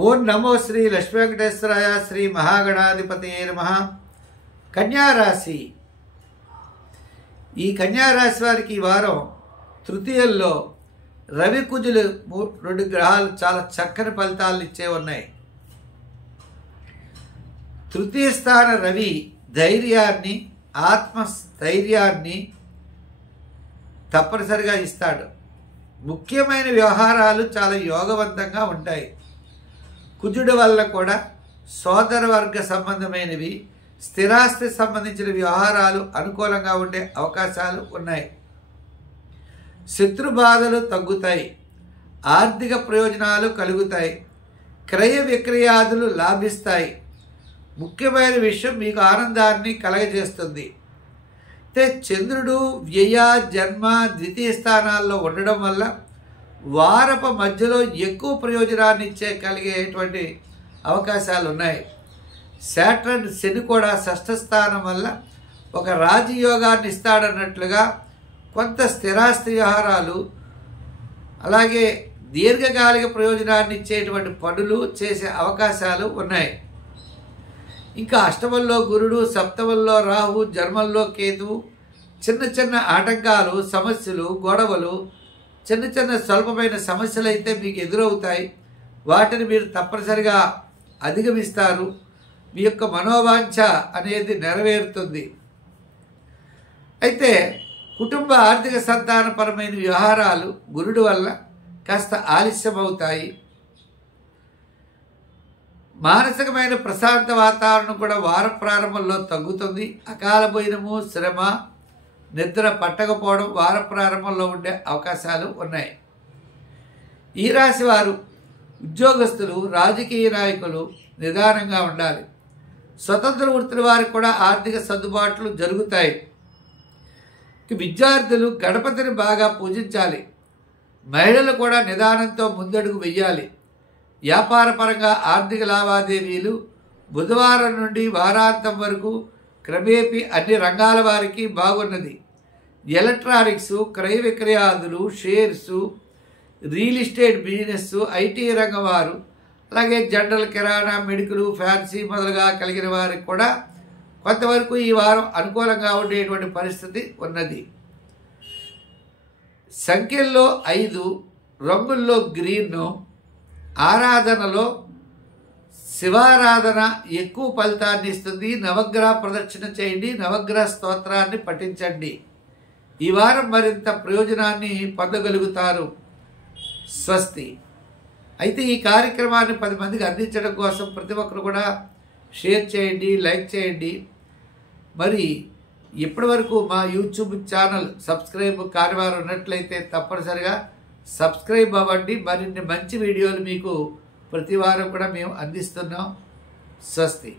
ఓం నమో శ్రీ లక్ష్మీ వెంకటేశ్వరాయ శ్రీ మహాగణాధిపతయే నమః. కన్యారాశి. ఈ కన్యారాశి వారికి ఈ వారం తృతీయంలో రవి కుజులు రెండు గ్రహాలు చాలా చక్కని ఫలితాలను ఇచ్చే ఉన్నాయి. తృతీయ స్థాన రవి ధైర్యాన్ని, ఆత్మస్థైర్యాన్ని తప్పనిసరిగా ఇస్తాడు. ముఖ్యమైన వ్యవహారాలు చాలా యోగవంతంగా ఉంటాయి. కుజుడి వల్ల కూడా సోదర వర్గ సంబంధమైనవి, స్థిరాస్తి సంబంధించిన వ్యవహారాలు అనుకూలంగా ఉండే అవకాశాలు ఉన్నాయి. శత్రు బాధలు తగ్గుతాయి, ఆర్థిక ప్రయోజనాలు కలుగుతాయి, క్రయ విక్రయాదులు లాభిస్తాయి. ముఖ్యమైన విషయం మీకు ఆనందాన్ని కలగజేస్తుంది. అయితే చంద్రుడు వ్యయ, జన్మ, ద్వితీయ స్థానాల్లో ఉండడం వల్ల వారపు మధ్యలో ఎక్కువ ప్రయోజనాన్ని కలిగేటువంటి అవకాశాలు ఉన్నాయి. శాటర్న్ శని కూడా షష్ఠ స్థానం వల్ల ఒక రాజయోగాన్ని ఇస్తాడన్నట్లుగా కొంత స్థిరాస్తి వ్యవహారాలు, అలాగే దీర్ఘకాలిక ప్రయోజనాన్ని ఇచ్చేటువంటి పనులు చేసే అవకాశాలు ఉన్నాయి. ఇంకా అష్టమంలో గురుడు, సప్తమంలో రాహు, జన్మంలో కేతువు. చిన్న చిన్న ఆటంకాలు, సమస్యలు, గొడవలు, చిన్న చిన్న స్వల్పమైన సమస్యలు అయితే మీకు ఎదురవుతాయి. వాటిని మీరు తప్పనిసరిగా అధిగమిస్తారు. మీ యొక్క మనోవాంఛ అనేది నెరవేరుతుంది. అయితే కుటుంబ ఆర్థిక సంతానపరమైన వ్యవహారాలు గురుడు వల్ల కాస్త ఆలస్యం అవుతాయి. మానసికమైన ప్రశాంత వాతావరణం కూడా వార ప్రారంభంలో తగ్గుతుంది. అకాల భోజనము, శ్రమ, నిద్ర పట్టకపోవడం వార ప్రారంభంలో ఉండే అవకాశాలు ఉన్నాయి. ఈ రాశి వారు ఉద్యోగస్తులు, రాజకీయ నాయకులు నిదానంగా ఉండాలి. స్వతంత్ర వృత్తుల వారికి కూడా ఆర్థిక సర్దుబాట్లు జరుగుతాయి. విద్యార్థులు గణపతిని బాగా పూజించాలి. మహిళలు కూడా నిదానంతో ముందడుగు వెయ్యాలి. వ్యాపారపరంగా ఆర్థిక లావాదేవీలు బుధవారం నుండి వారాంతం వరకు క్రమేపీ అన్ని రంగాల వారికి బాగున్నది. ఎలక్ట్రానిక్స్, క్రయ విక్రయాదులు, షేర్సు, రియల్ ఎస్టేట్ బిజినెస్, ఐటీ రంగం వారు, అలాగే జనరల్, కిరాణా, మెడికల్, ఫ్యాన్సీ మొదలుగా కలిగిన వారికి కూడా కొంతవరకు ఈ వారం అనుకూలంగా ఉండేటువంటి పరిస్థితి ఉన్నది. సంఖ్యల్లో 5, రంగుల్లో గ్రీన్. ఆరాధనలో శివారాధన ఎక్కువ ఫలితాన్ని ఇస్తుంది. నవగ్రహ ప్రదక్షిణ చేయండి, నవగ్రహ స్తోత్రాన్ని పఠించండి. ఈ వారం మరింత ప్రయోజనాన్ని పొందగలుగుతారు. స్వస్తి. అయితే ఈ కార్యక్రమాన్ని 10 మందికి అందించడం కోసం ప్రతి ఒక్కరు కూడా షేర్ చేయండి, లైక్ చేయండి. మరి ఇప్పటి వరకు మా యూట్యూబ్ ఛానల్ సబ్స్క్రైబ్ కాని వారు ఉన్నట్లయితే తప్పనిసరిగా సబ్స్క్రైబ్ అవ్వండి. మరిన్ని మంచి వీడియోలు మీకు ప్రతి వారం కూడా మేము అందిస్తున్నాం. స్వస్తి.